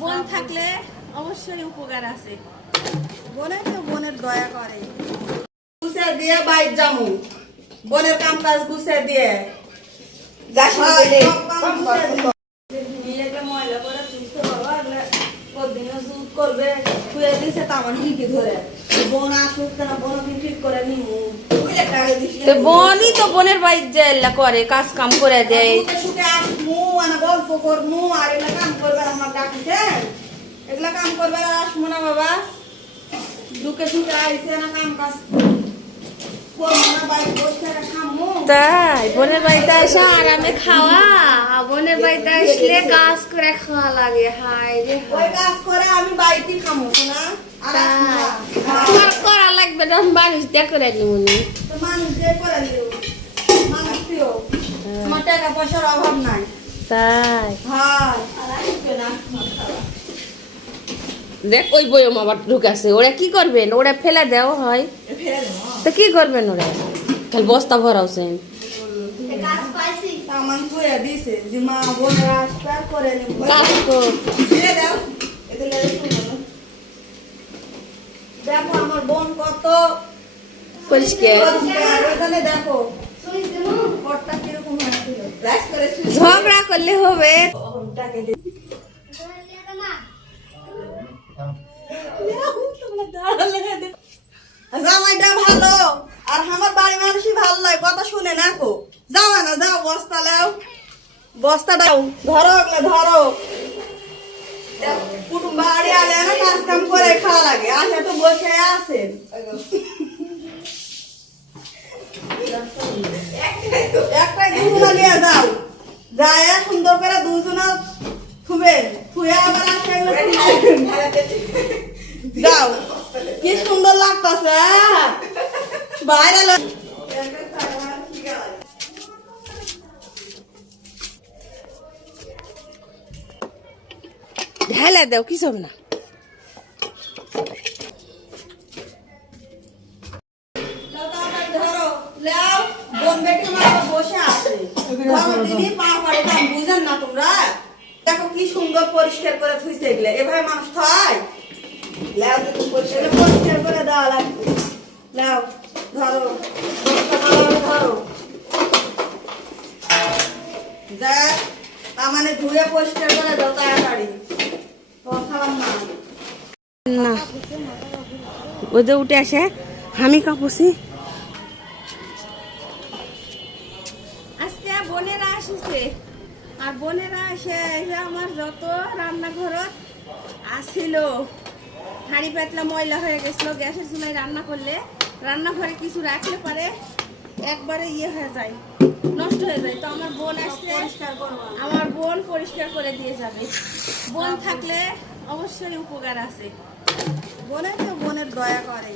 বোন থাকলে অবশ্যই উপকার আছে। বোনে তো বোনের দয়া করে। গুছে দিয়ে বাইর জামু, বোনের কাম কাজ গুছে দিয়ে ময়লা করে তুলতে বাবা কদিনও জুত করবে শুয়ে দিছে তামান হিকি ধরে বোন আসুক না বোন ঠিক করে নিমু তো বোনই তো বোনের বাড়ি যাইলা করে কাজ কাম করে দেয়। শুকে আসমু আনা গল্প করমু আর এগুলা কাম করবে আমার ডাকিছে এগুলা কাম করবে আর আসমু না বাবা দুকে শুকে আইছে না কাম কাজ করমু না বাইরে বসে খামু। তাই বোনের বাড়িতে আসা আরামে খাওয়া, বোনের বাড়িতে আসলে কাজ করে খাওয়া লাগে। হাই রে ওই কাজ করে আমি বাড়িতে খামু না আর আসমু না। তোমার করা লাগবে না, মানুষ দিয়ে করে নিমুনি। তো মানুষ দিয়ে করে দিও মানুষ দিও আমার টাকা পয়সার অভাব নাই। তাই হ্যাঁ আর আসবে না দেখ ওই বইম আবার ঢুকাছে, ওরা কি করবেন? ওরা ফেলে দেওয়া হয় তো কি করবেন? ওরা খালি বস্তা ভরাওছেন। কাজ পাইছি সামান ধুয়ে দিছে যে মা বোনেরা আসবে আর করে নিব কাজ তো দিয়ে দাও এগুলো শুনো দেখো আমার বোন কত পরিষ্কার। এখানে দেখো পটটা কিরকম হয়েছিল রাইস করে ঝগড়া করলে হবে। ওটাকে দে জামাইটা ভালো আর আমার বাড়ি মানুষই ভালো লাগে কথা শুনে না কো যাও না যাও বস্তা লাও বস্তা দাও ধরো ওগুলো ধরো কুটুম বাড়ি আলে না কাজ কাম করে খাওয়া লাগে আসে তো বসে আছেন একটাই দুজনা নিয়ে যাও যায় সুন্দর করে দুজনা খুবেন খুয়ে আবার আসে যাও কি সুন্দর লাগতেছে বাইরে ঢেলে দাও, কি সব না। ধরো লাও বোন বেটি মা বসে আছে দিদি পা পাড়ে কাম বুঝেন না তোমরা দেখো কি সুন্দর পরিষ্কার করে থুইছে এগুলো এভাবে মানুষ থয় লাও তো পরিষ্কার করে দেওয়া লাগবে লাও ধরো ধরো দেখ মানে ধুয়ে পরিষ্কার করে দাও তাড়াতাড়ি খালাম না না ওদের উঠে আসে আমি কাপড়ছি। আজকে বোনেরা আসছে আর বোনেরা এসে আমার যত রান্নাঘরত আসছিল হাঁড়ি পাতলা ময়লা হয়ে গেছিল গ্যাসের চুলায় রান্না করলে রান্নাঘরে কিছু রাখলে পারে একবারে ইয়ে হয়ে যায়, নষ্ট হয়ে যায়। তো আমার বোন আসছে, আমার বোন পরিষ্কার করে দিয়ে যাবে। বোন থাকলে অবশ্যই উপকার আছে। বোনে তো বোনের দয়া করে।